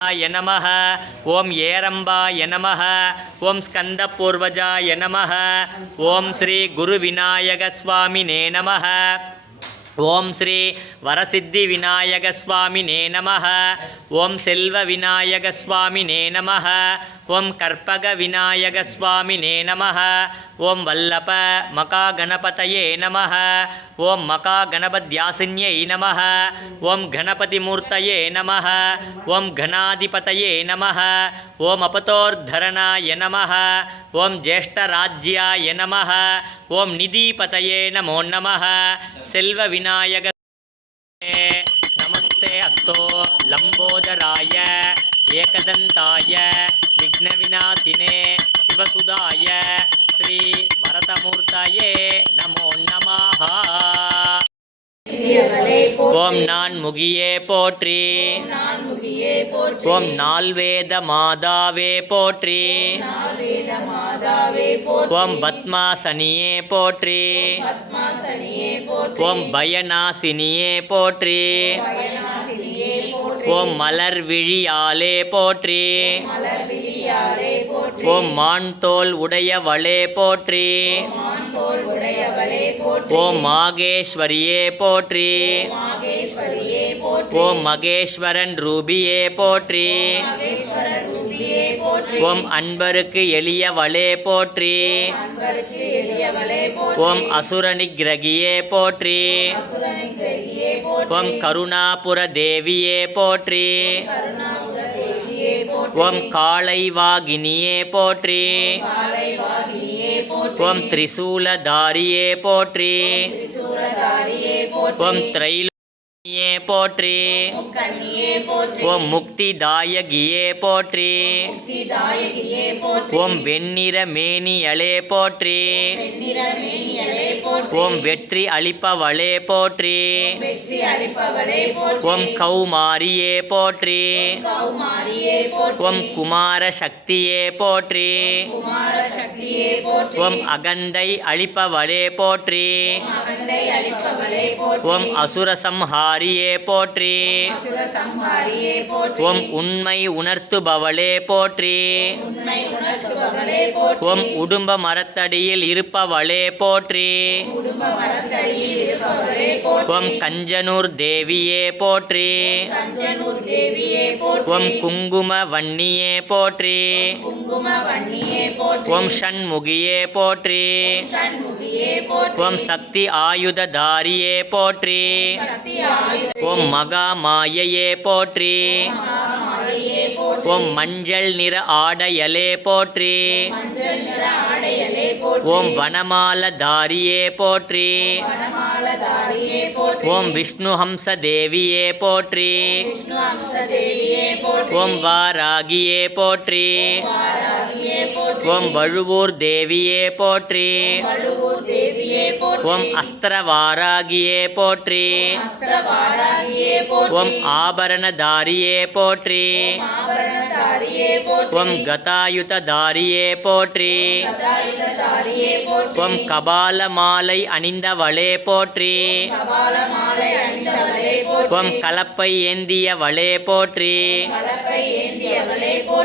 ய நமः ஓம் ஏரம்பாய நமः ஓம் ஸ்கந்தபூர்வஜாய நமः ஓம் ஸ்ரீ குருவிநாயக சுவாமினே நமः ஓம் ஸ்ரீ வரசித்தி விநாயக சுவாமினே நம ஓம் செல்வ விநாயக சுவாமினே நம ஓம் கற்பக விநாயக சுவாமினே நம ஓம் வல்லப மகா கணபதயே நமः ஓம் மகா கணபத்யாசின்யை நமः ஓம் கணபதிமூர்த்தயே நம ஓம் கணாதிபதயே நம ஓம் அபதோர்தரணாய நம ஓம் ஜேஷ்டராஜ்யாய நம ஓம் நிதிபதயே நமோ நம செல்வ விநாயக நமஸ்தே அஸ்தோ லம்போதராய. ஏகதந்தாய. ஸ்ரீ வரதமூர்த்தாயே நமோ நமः ஓம் நான் முகியே போற்றி. ஓம் நால்வேத மாதாவே போற்றி. வேத மாதாவே போற்றி ஓம் பத்மாசனியே போற்றி. ஓம் பயநாசினியே போற்றி. ஓம் மலர் விழியாலே போற்றி மலர் விழியாலே போற்றி. ஓம் மான் தோல் உடையவளே போற்றி. மான் தோள் உடையவளே போற்றி. ஓம் மாகேஸ்வரியே போற்றி. ஓம் மகேஸ்வரன் ரூபியே போற்றி. ஓம் அன்பருக்கு எளியவளே போற்றி. அன்பருக்கு எளியவளே போற்றி. ஓம் அசுரனை கிரகியே போற்றி. ஓம் கருணாபுர தேவியே போற்றி ஓம் காலை வாகினியே போற்றி ஓம் திரிசூலதாரியே போற்றி ஓம் திரைலோக்கியே போற்றி ஓம் முக்திதாயகியே போற்றி ஓம் வெண்ணிற மேனியலே போற்றி ஓம் வெற்றி அளிப்பவளே போற்றி ஓம் கௌமாரியே போற்றி ஓம் குமார சக்தியே போற்றி ஓம் அகந்தை அளிப்பவளே போற்றி ஓம் அசுர சம்ஹாரியே போற்றி ஓம் உண்மை உணர்த்துபவளே போற்றி உண்மை உணர்த்துபவளே போற்றி ஓம் உடும்ப மரத்தடியில் இருப்பவளே போற்றி ஓம் கஞ்சனூர் தேவியே போற்றி. ஓம் குங்கும வன்னியே போற்றி. ஓம் ஷண்முகியே போற்றி. ஓம் சக்தி ஆயுததாரியே போற்றி. ஓம் மகா மாயையே போற்றி. ஓம் மஞ்சள் நிற ஆடையலே போற்றி. ஓம் போற்றி வனமாலதாரியே போற்றி ஓம் விஷ்ணு ஹம்ச தேவியே போற்றி ஓம் வாராகியே போற்றி ஓம் வழுவூர் தேவியே போற்றி ஓம் அஸ்திரவாராகியே போற்றி அஸ்திர வாராகியே போற்றி ஓம் ஆபரணதாரியே போற்றி ஆபரணதாரியே போற்றி. ஓம் கதாயுததாரியே போற்றி. கதாயுததாரியே போற்றி. ஓம் கபால மாலை அணிந்தவளே போற்றி.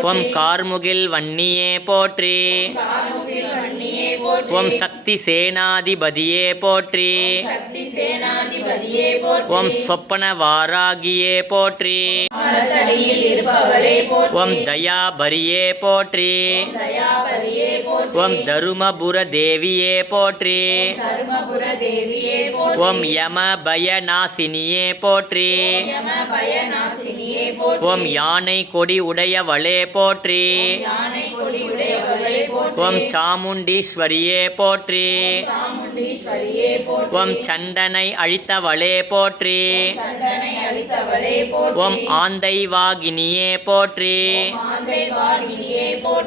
ஓம் கார்முகில் வன்னியே போற்றி. ஓம் சக்தி சேனாதிபதியே போற்றி ஓம் சொப்பன வாராகியே போற்றி ஓம் தயாபரியே போற்றி ஓம் தருமபுர தேவியே போற்றி ஓம் யம பயநாசினியே போற்றி ஓம் யானை கொடி உடையவளே போற்றி ஓம் சாமுண்டீஸ்வரியே போற்றி. ஓம் சண்டனை அழித்தவளே போற்றி. ஓம் ஆந்தை வாகினியே போற்றி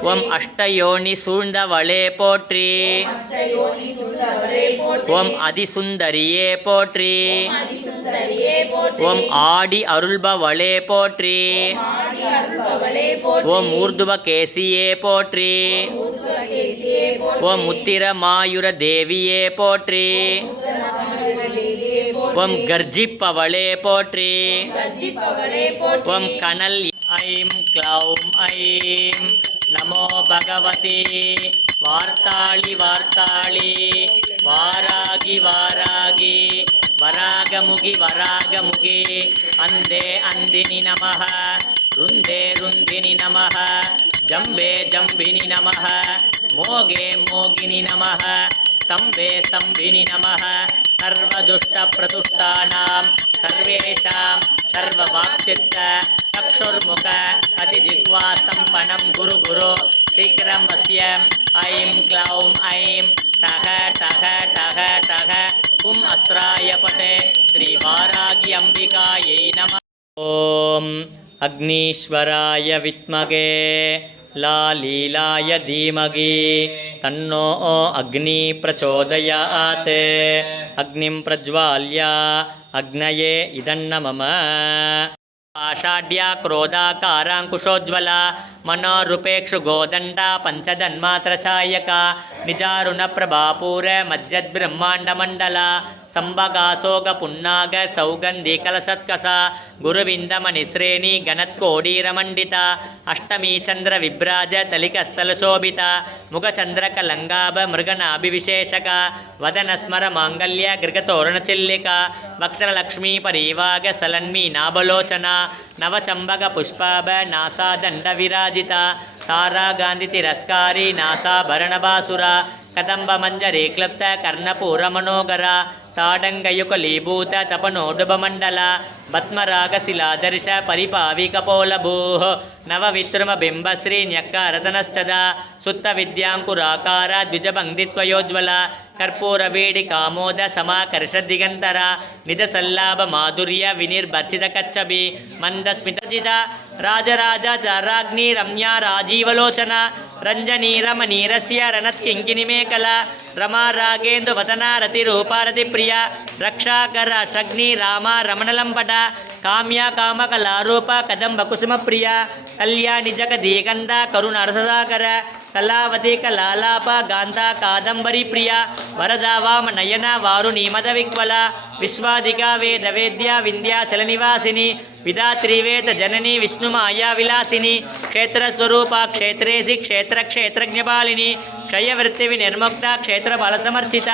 ஓம் அஷ்டயோனி சூழ்ந்தவளே போற்றி ஓம் அதிசுந்தரியே போற்றி ஓம் ஆடி அருள்பவளே போற்றி ஓம் போற்றி ஊர்துவகேசியே போற்றி ஓம் உத்திரமாயுர தேவியே போற்றி ஓம் கர்ஜிப்பவளே போற்றி. ஓம் கனல் ஐம் க்ளௌம் ஐம் நமோ பகவதி. வார்த்தாளி வார்த்தாளி வாராகி வாராகி வராகமுகி வராகமுகி. அந்தே அந்தினி நமக ருந்தே ருந்தினி நமக ஜம்பே ஜம்பினி நமக மோகே மோகினி நமக தம்பே தம்பினி நமக सर्वदुष्टप्रतुष्टानां सर्वेषां गुरु गुरु शीघ्रम् अस्य ऐं क्लौं ऐं टः टः टः टः हुम् अस्त्राय पटे श्रीवारागि अम्बिकायै नमः। ॐ अग्नीश्वराय विद्महे लालीलाय धीमहि तन्नो अग्नि प्रचोदयात् अग्निं प्रज्वाल्य अग्नये इदन्न मम आषाढ्या क्रोधाकाराङ्कुशोज्ज्वला मनोरूपेक्षु गोदण्डा पञ्चधन्मात्रशायका निजारुणप्रभापूर मज्जद्ब्रह्माण्डमण्डला ಸಂಭಗಾಸೋಗ ಸೌಗಂಧಿ ಕಲಸತ್ಕಸ ಗುರುವಿಂದಮಣಿಶ್ರೇಣಿ ಗಣತ್ಕೋಡೀರಮಂಡಿತ ಅಷ್ಟಮಿ ಚಂದ್ರ ವಿಭ್ರಾಜ ತಲಿಕಸ್ಥಲಶೋಭಿತ ಮುಖಚಂದ್ರಕಲಂಗಾಭ ಮೃಗನಾಭಿವಿಶೇಷಕ ವದನ ಸ್ಮರ ಮಾಂಗಲ್ಯ ಗೃಗತೋರಣಚಿಲ್ಲಿಕ ವಕ್ರಲಕ್ಷ್ಮೀ ಪರಿವಾಗ ಸಲನ್ಮಿ ನಾಭಲೋಚನ ನವಚಂಬಕ ಪುಷ್ಪಾಭ ನಾಸಾದಂಡ ವಿರಾಜಿತ ತಾರಾ ಗಾಂಧಿ ತಿರಸ್ಕಾರಿ ನಾಸಾಭರಣಭಾಸುರ ಕದಂಬ ಮಂಜರಿ ಕ್ಲಪ್ತ ಕರ್ಣಪೂರ ಮನೋಗರ తాడంగయుక లీభూత తపనోడుభమండల భత్మరాగశిలాదర్శ పరిపావికపోలభూ నవవిత్రమ బింబశ్రీ న్యక్కారతనస్తద సుత్త విద్యాంకురాకార ద్విజభంగిత్వయోజ్వల ಬೇಡಿ ಕಾಮೋದ ಸಮಾಕರ್ಷ ದಿಗಂತರ ನಿಜ ಸಲ್ಲಾಭ ಮಾಧುರ್ಯ ವಿನಿರ್ಭರ್ಚಿತ ಕಚ್ಚಬಿ ಮಂದ ಸ್ಮಿತಜಿತ ರಾಜರಾಜ ಚಾರಾಗ್ನಿ ರಮ್ಯಾ ರಾಜೀವಲೋಚನ ರಂಜನೀ ರಮಣೀರಸ್ಯ ರಣತ್ಕಿಂಕಿನಿಮೇಕಲ ರಮಾ ರಾಗೇಂದು ವತನ ರತಿ ರೂಪಾರತಿ ಪ್ರಿಯ ರಕ್ಷಾಕರ ಶಗ್ನಿ ರಾಮ ರಮಣಲಂಬಟ ಕಾಮ್ಯ ಕಾಮಕಲಾರೂಪ ಕದಂಬ ಕುಸುಮ ಪ್ರಿಯ ಕಲ್ಯಾಣಿ ಜಗದೀಗಂಧ ಕರುಣಾರಸಸಾಗರ కళావధిక లాలాప గాంధ కాదంబరి ప్రియ వరదావామ నయన వారుణి మద విక్వల విశ్వాదిగా వేద వేద్య వింధ్య నివాసిని విదా త్రివేద జనని విష్ణుమాయా విలాసిని క్షేత్రస్వరూప క్షేత్రేసి క్షేత్ర క్షేత్రజ్ఞపాలిని క్షయవృత్తి వినిర్ముక్త క్షేత్ర బలసమర్చిత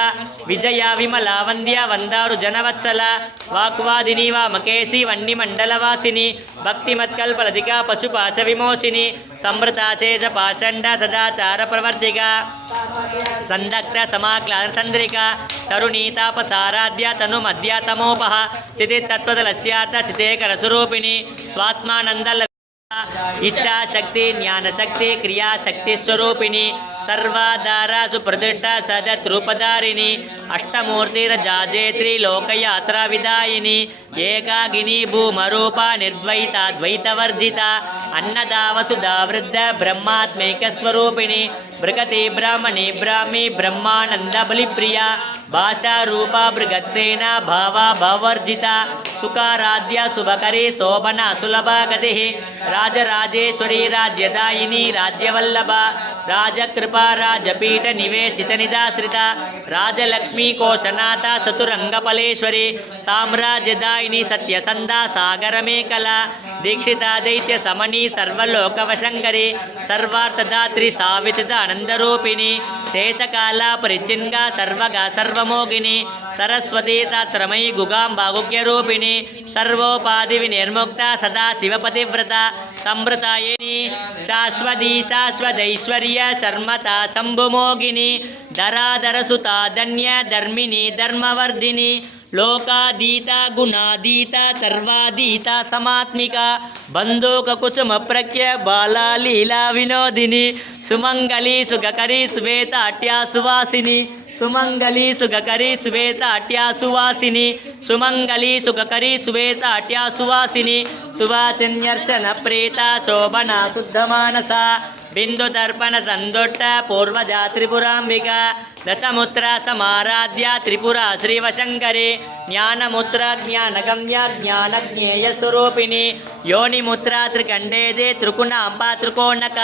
విజయ విమల వంద్య వందారు జనవత్సల వాక్వాదిని వామకేసి వన్ని మండలవాసిని భక్తిమత్కల్పలదిగా పశుపాశ విమోసిని సంవృతాచేజ పాషండ సదాచార ప్రవర్తిక సందగ్ధ సమాక్లాంద్రిక తరుణీతాపసారాధ్య తను మధ్య తమోపహ చితితత్వదలస్యార్థ చితేకరసురు ಸ್ವರೂಪಿಣಿ ಸ್ವಾತ್ಮಾನಂದ ಇಚ್ಛಾ ಶಕ್ತಿ ಜ್ಞಾನ ಶಕ್ತಿ ಕ್ರಿಯಾ ಶಕ್ತಿ ಸ್ವರೂಪಿಣಿ ಸರ್ವಾಧಾರ ಸುಪ್ರದಿಷ್ಟ ಸದತ್ ರೂಪಧಾರಿಣಿ ಅಷ್ಟಮೂರ್ತಿರ ಜಾಜೇತ್ರಿ ಲೋಕಯಾತ್ರ ವಿದಾಯಿನಿ ಏಕಾಗಿನಿ ಭೂಮರೂಪ ನಿರ್ದ್ವೈತ ದ್ವೈತವರ್ಜಿತ ಅನ್ನದಾವಸುಧಾ ವೃದ್ಧ ಬ್ರಹ್ಮಾತ್ಮೈಕ ಸ್ವರೂಪಿಣಿ ಬೃಗತಿ ಬ್ರಾಹ್ಮಣಿ ಬ್ರಾಹ್ಮಿ ಬ್ರಹ್ಮಾನಂದ ಬಲಿಪ್ರಿಯ భాషా రూపా బృగత్సేన భావ భవర్జిత సుఖారాధ్య శుభకరి శోభన సులభగతి రాజరాజేశ్వరి రాజ్యదాయిని రాజ్యవల్లభ రాజకృపా రాజపీఠ నివేశిత నిదాశ్రిత రాజలక్ష్మీ కోశనాథ చతురంగపలేశ్వరి సామ్రాజ్యదాయిని సత్యసంధ సాగరమేకల దీక్షిత దైత్య సమణి సర్వలోకవశంకరి సర్వార్థదాత్రి సావిచిత ఆనందరూపిణి దేశకాల పరిచింగా సర్వగా సర్వ లోకమోగిని సరస్వతి తాత్రమై గుగాం బాగుక్యరూపిణి సర్వోపాధి వినిర్ముక్త సదా శివపతివ్రత సంవృతాయని శాశ్వతీ శాశ్వతైశ్వర్య శర్మత శంభుమోగిని ధరాధరసుత ధన్య ధర్మిణి ధర్మవర్ధిని లోకాధీత గుణాధీత సర్వాధీత సమాత్మిక బంధూక కుసుమ ప్రఖ్య బాళాలీలా వినోదిని సుమంగళి సుఖకరి సువేతాట్యా సువాసిని సుమంగళీ సుగకరి శ్వేత అట్యా సువాసిని. సుమంగళీ సుగకరి శ్వేత అట్యా సువాసిని. సువాసిన్యర్చన ప్రేత శోభన శుద్ధమానస బిందు దర్పణ సందొట్ట పూర్వజాత్రిపురాంబిక. దశముత్ర సమారాధ్య త్రిపుర శ్రీవశంకరి జ్ఞానముత్ర జ్ఞానగమ్య జ్ఞానజ్ఞేయ స్వరూపిణి యోనిముత్ర త్రికండేది త్రికుణ అంబా త్రికోణక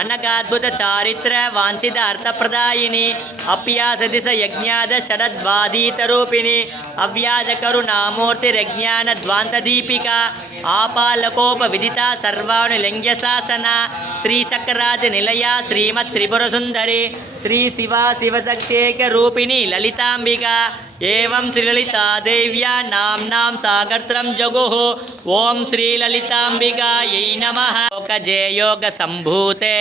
అనగాద్భుత చారిత్ర వాంఛిత అర్థప్రదాయిని అప్యాస దిశ యజ్ఞాద షడద్వాదీత రూపిణి అవ్యాజ కరుణామూర్తి రజ్ఞాన ద్వాంత దీపిక ఆపాలకోప విదిత సర్వాణులింగ్య శాసన శ్రీచక్రాది నిలయ శ్రీమత్ త్రిపురసుందరి శ్రీ శివ శివశక్తేక రూపిణి లలితాంబిక एवं श्रीललितादेव्या नाम्नां सागर्त्रं जगुः ॐ श्रीललिताम्बिकायै नमः लोकजेयोगसम्भूते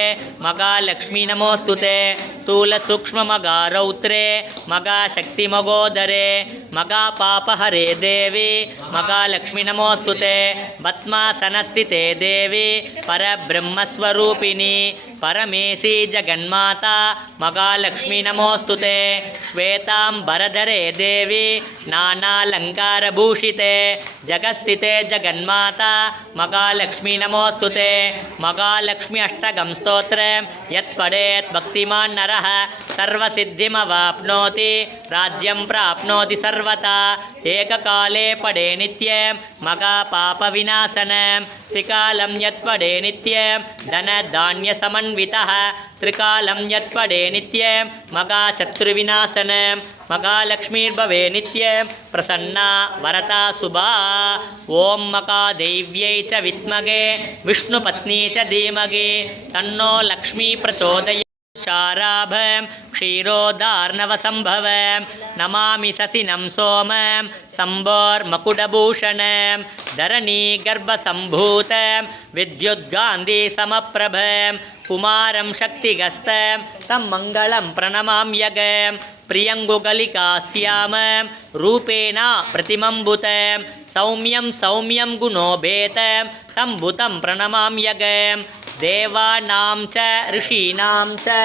मगालक्ष्मी नमोऽस्तु ते स्थूलसूक्ष्ममगारौत्रे मगाशक्तिमगोदरे मगापापहरे देवी मगालक्ष्मी नमोऽस्तु ते भत्मासनस्थिते देवी परब्रह्मस्वरूपिणी परमेशी जगन्माता मगालक्ष्मी नमोऽस्तु ते श्वेताम्बरधरे देवी देवी नानालङ्कारभूषिते जगस्थिते जगन्माता मगालक्ष्मी नमोऽस्तु ते मगालक्ष्मी अष्टगं अष्टगमस्तोत्रं यत्पडेत् भक्तिमान् नरः सर्वसिद्धिमवाप्नोति राज्यं प्राप्नोति सर्वथा। एककाले पडे नित्यं मगापापविनाशनं। त्रिकालं यत्पडे नित्यं धनधान्यसमन्वितः। त्रिकालं यत्पडे नित्ये मगा शत्रुविनाशन मगालक्ष्मीर्भवे नित्ये प्रसन्ना वरता सुभा ॐ मकादैव्यै च विद्मगे विष्णुपत्नी च धीमगे तन्नो लक्ष्मी प्रचोदय शाराभ क्षीरोदार्णवसम्भव नमामि ससिनं सोम सम्भोर्मकुडभूषण धरणीगर्भसम्भूत विद्युद्गान्धीसमप्रभ कुमारं शक्तिगस्त तं मङ्गलं प्रणमाम्यग प्रियङ्गुगलिकास्याम रूपेण प्रतिमम्बुत सौम्यं सौम्यं गुणोभेत तं भुतं प्रणमाम्यग देवानां च ऋषीणां च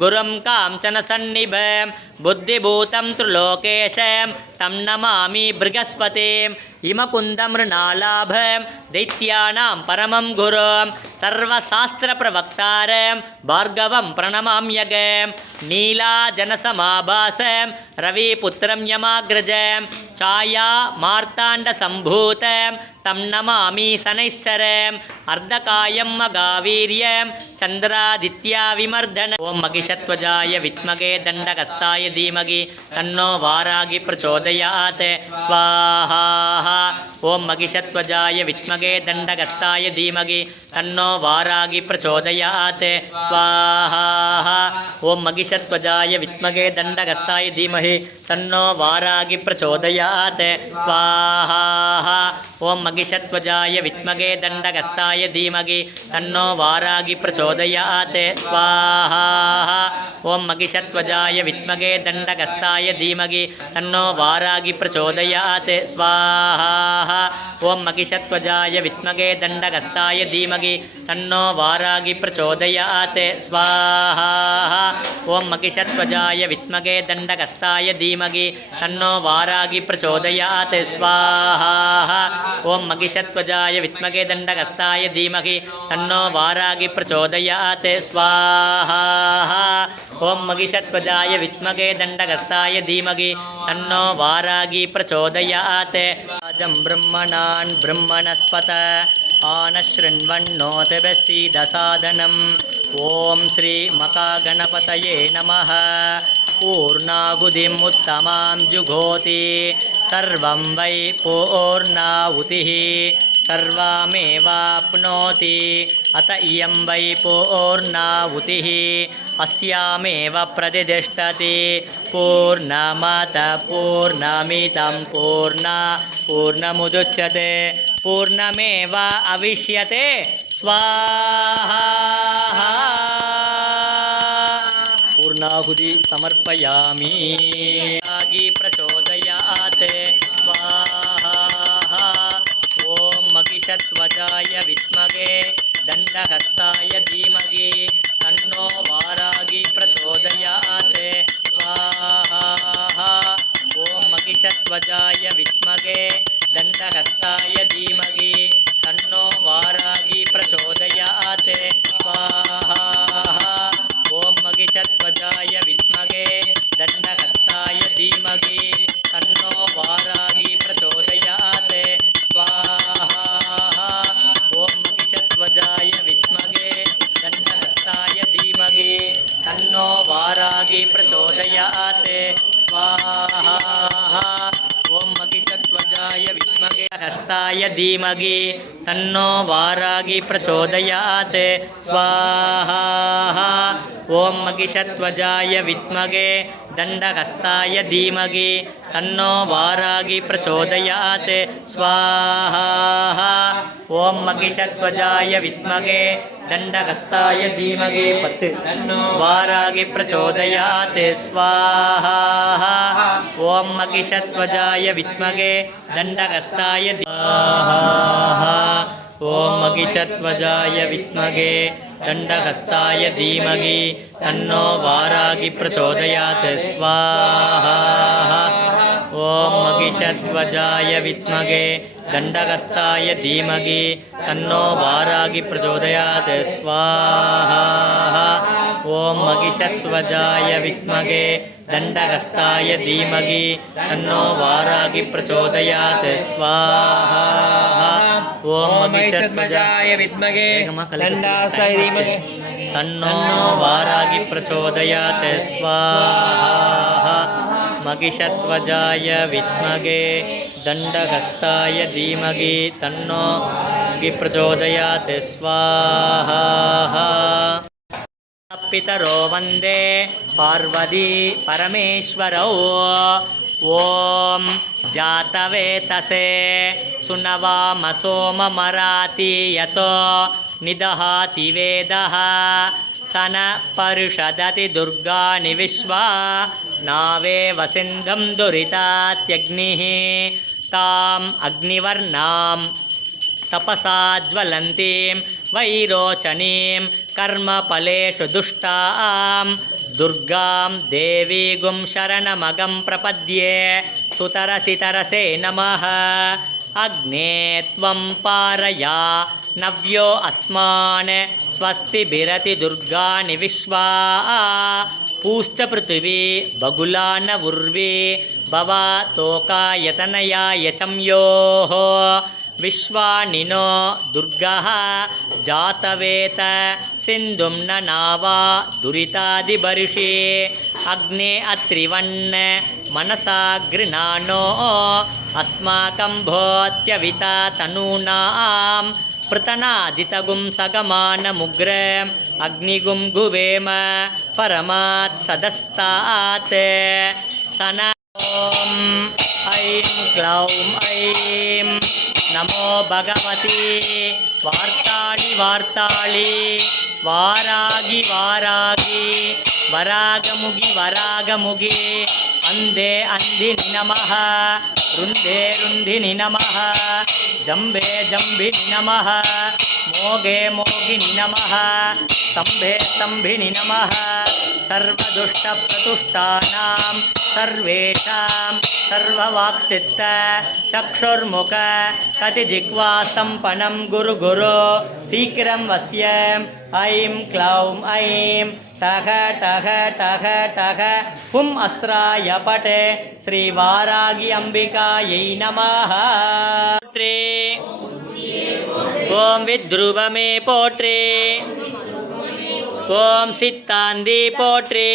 गुरुं काञ्चन सन्निभं बुद्धिभूतं त्रिलोकेशं तं नमामि बृहस्पतिं हिमकुन्दमृणालाभं दैत्यानां परमं गुरुं सर्वशास्त्रप्रवक्तारं भार्गवं प्रणमाम्यगं नीलाजनसमाभासं रविपुत्रं यमाग्रजं छाया मार्ताण्डसम्भूतं तं नमामि शनैश्चरम् अर्धकायं मगावीर्यं चन्द्रादित्या विमर्दन ॐ महिषध्वजाय विद्महे दण्डकस्ताय धीमहि तन्नो वारागि प्रचोदयात् स्वाहा ॐ महिषध्वजाय विद्महे दण्डकस्ताय धीमहि तन्नो वारागि प्रचोदयात् स्वाहा ॐ महिषध्वजाय विद्महे दण्डकस्ताय धीमहि तन्नो वारागि प्रचोदयात् स्वाहा ॐ महिषध्वजाय विद्महे दण्डकस्ताय धीमहि तन्नो वारागि प्रचोदयात् स्वाहा ఓం మగిషత్వజాయ విద్మగే దండగస్తాయ ధీమగి తన్నో వారాగి ప్రచోదయాత్. స్వాహ. ఓం మగిషత్వజాయ విద్మగే దండగస్తాయ ధీమగి తన్నో వారాగి ప్రచోదయాత్. స్వాహ. ఓం మగిషత్వజాయ విద్మగే దండగస్తాయ ధీమగి తన్నో వారాగి ప్రచోదయాత్. స్వాహ. ఓం మగిషత్వజాయ విద్మగే దండగస్తాయ ధీమహి తన్నో వారాగి ప్రచోదయాత్. స్వాహ. ॐ महिषध्वजाय विद्महे दण्डकस्ताय धीमहि तन्नो वारागि प्रचोदयात्। राजं ब्रह्मणान् ब्रह्मणस्पत आनशृण्वन्नोतिबसीदसादनम् ॐ श्रीमकागणपतये नमः। पूर्णाहुतिम् उत्तमां जुघोति सर्वं वै पूर्णाहुतिः सर्वमेवाप्नोति अत इयं वै पूर्णाहुतिः अस्यामेव प्रतिष्ठति पूर्णमत पूर्णमितं पूर्णा पूर्णमुदुच्यते पूर्णमेव अविष्यते स्वाहा पूर्णाहुति समर्पयामि ಸ್ವಜಾಯ ವಿದ್ಮಗೆ ದಂಡಹಸ್ತಾಯ ಧೀಮಗೆ ತನ್ನೋ ವಾರಾಗಿ ಪ್ರಚೋದ धीमहि तन्नो वारागि प्रचोदयात्। स्वाहा ॐ महिषध्वजाय विद्महे दण्डहस्ताय धीमहि तन्नो वारागि प्रचोदयात्। स्वाहा। ॐ महिषध्वजाय विद्महे दण्डहस्ताय धीमहि पत्। तन्नो वारागि प्रचोदयात्। स्वाहा। ॐ महिषध्वजाय विद्महे दण्डहस्ताय स्वाहा। ॐ महिषध्वजाय विद्महे दण्डहस्ताय धीमहि। तन्नो वारागि प्रचोदयात्। स्वाहा ॐ महिषध्वजाय विद्महे दण्डहस्ताय धीमहि तन्नो वारागि प्रचोदयात् स्वाहा। ॐ महिषध्वजाय विद्महे दण्डहस्ताय धीमहि तन्नो वारागि प्रचोदयात् स्वाहा। ॐ महिषध्वजाय विद्महे दण्डासाय धीमहि तन्नो वारागि प्रचोदयात् स्वाहा। මගිෂත්වජාය විත්මගේ දණ්ඩගත්තාය දීමගේ තන්නෝ ගි ප්‍රචෝදයාත ස්වාහා පිතරෝ වන්දේ පාර්වදී පරමේශ්වරෝ ඕම් ජාතවේතසේ සුනවාමසෝම මරාති යතෝ නිදහාති වේදහා न परिषदति दुर्गाणि विश्वा नावे वसिन्धं दुरितात्यग्निः ताम् अग्निवर्णाम् तपसा ज्वलन्तीं वैरोचनीं कर्मफलेषु दुष्टां दुर्गां देवीगुं शरणमगं प्रपद्ये सुतरसितरसे नमः। अग्ने त्वं पारया नव्यो अस्मान् स्वस्तिभिरति दुर्गाणि विश्वा पूश्च पृथिवी बगुला न उर्वी। भवा तोकायतनयाय चंयोः विश्वानिनो दुर्गः जातवेत सिन्धुं न नावा दुरितादिबर्षि। अग्ने अत्रिवन्न मनसा गृणानो अस्माकं भोत्यविता तनूनां। पृतनाजितगुं सगमानमुग्र। अग्निगुं गुवेम परमात् सदस्तात्। सन ॐ ऐं क्लौं ऐं नमो भगवती। वार्ताळि वार्ताळि वारागि वारागि वरागमुगि वरागमुगि अन्धे अन्धिनि नमः रुन्धे रुन्धिनि नमः जम्बे जम्भिनि नमः मोगे मोगिनि नमः स्तम्भे स्तम्भिनि नमः सर्वदुष्टप्रतुष्टानां सर्वेषां सर्ववाक्सित्त चक्षुर्मुख सर्ववाप्सित्तचक्षुर्मुखकतिजिग्वासंपनं गुरुगुरु शीघ्रं वस्य ऐं क्लौं ऐं ठः टः ठः ठः हुं अस्त्राय पटे श्रीवारागि अम्बिकायै नमः। ॐ विध्रुवमे पोत्रे ஓம் சித்தாந்தி போற்றி.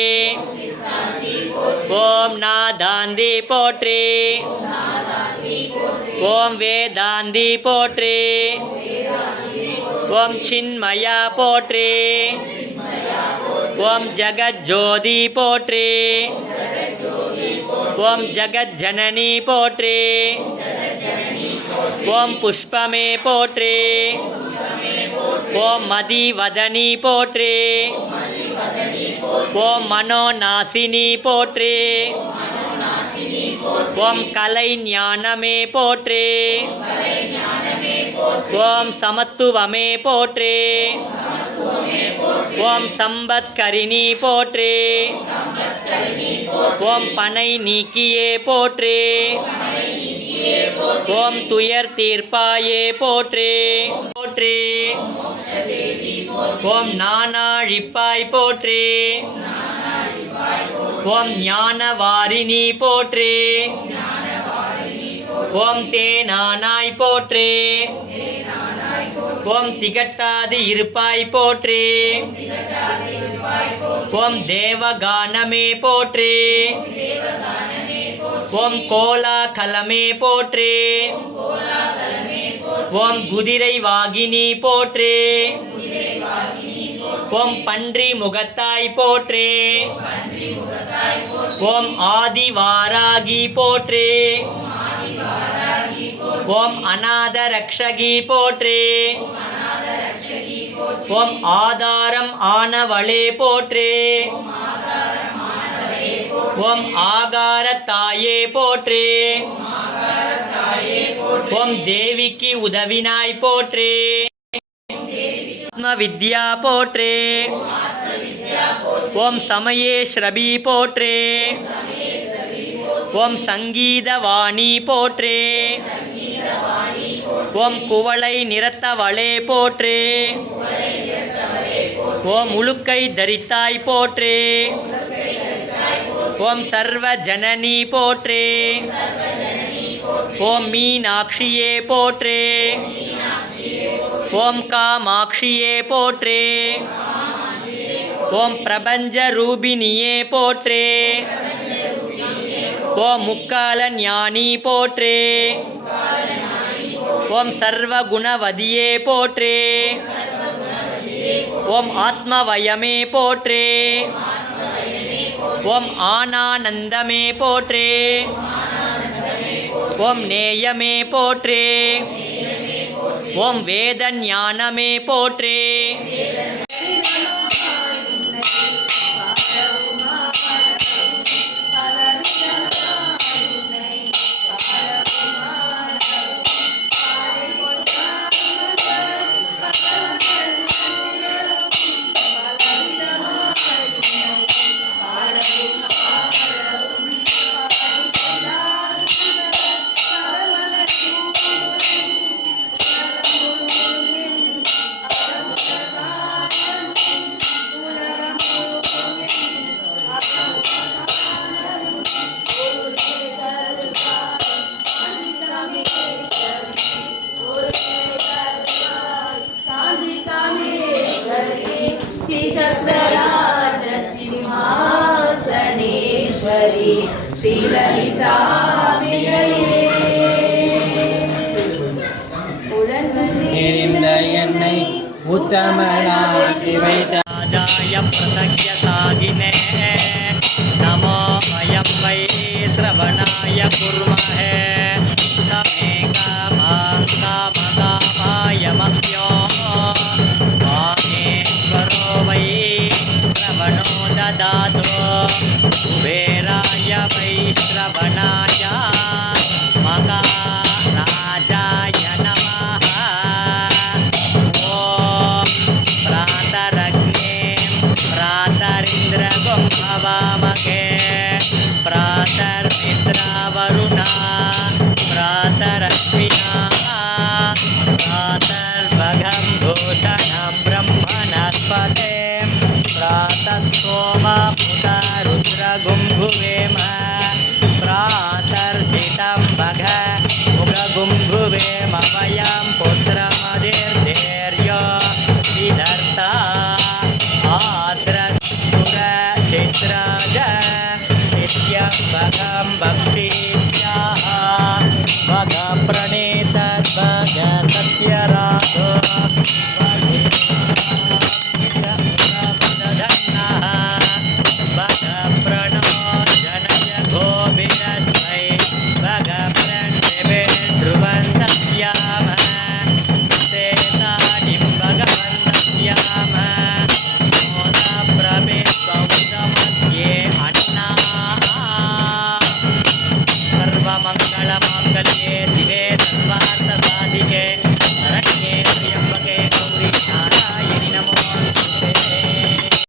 ஓம் நாதாந்தி போற்றி. ஓம் வேதாந்தி போற்றி. ஓம் சின்மயா போற்றி. ஓம் ஜகஜோதி போற்றி. ஓம் ஜகஜனனி போற்றி. ஓம் புஷ்பமே போற்றி. ஓம் மதிவதனி போற்றே ஓம் மனோநாசினி போற்றே ஓம் கலை ஞானமே போற்றே ஓம் சமத்துவமே போற்றே ஓம் சம்பத்கரிணி போற்றே ஓம் பனை நீக்கியே போற்றே ஓம் துயர் தீர்ப்பாயே போற்றே. போற்றே. ஓம் நானாழிப்பாய் போற்றே. ஓம் ஞானவாரிணி போற்றே. ஓம் தேனானாய் போற்றே. ஓம் திகட்டாது இருப்பாய் போற்றே. ஓம் தேவகானமே போற்றே. ஓம் கோலா கலமே போற்றே. ஓம் குதிரை வாகினி போற்றே. ஓம் பன்றி முகத்தாய் போற்றே. ஓம் ஆதி வாராகி போற்றே. ஓம் அநாத ரக்ஷகி போற்றே. ஓம் ஆதாரம் ஆனவளே போற்றே. ஓம் ஆகாரத்தாயே போற்றே. ஓம் தேவிக்கு உதவினாய் போற்றே. ஆத்ம வித்யா போற்றே. ஓம் சமயே ஸ்ரபி போற்றே. ஓம் சங்கீதவாணி போற்றே. ஓம் குவளை நிறத்தவளே போற்றே. ஓம் உலுக்கை தரித்தாய் போற்றே. ஓம் சர்வ ஜனனி போற்றே. ஓம் மீனாட்சியே போற்றே. ஓம் காமாட்சியே போற்றே. ஓம் பிரபஞ்ச ரூபினியே போற்றே. ஓம் முக்கால ஞானி போற்றே. ஓம் சர்வகுணவதியே போற்றே. ஓம் ஆத்மவயமே போற்றே. ஓம் ஆனானந்தமே போற்றே. ஓம் நேயமே போற்றே. ஓம் வேத ஞானமே போற்றே. உத்தமனாக்கி வைத்த ராஜாய பிரதக்யதாகினே நமோ அயம் வை சிரவணாய குர்மஹே Nityam Bhagam Bakti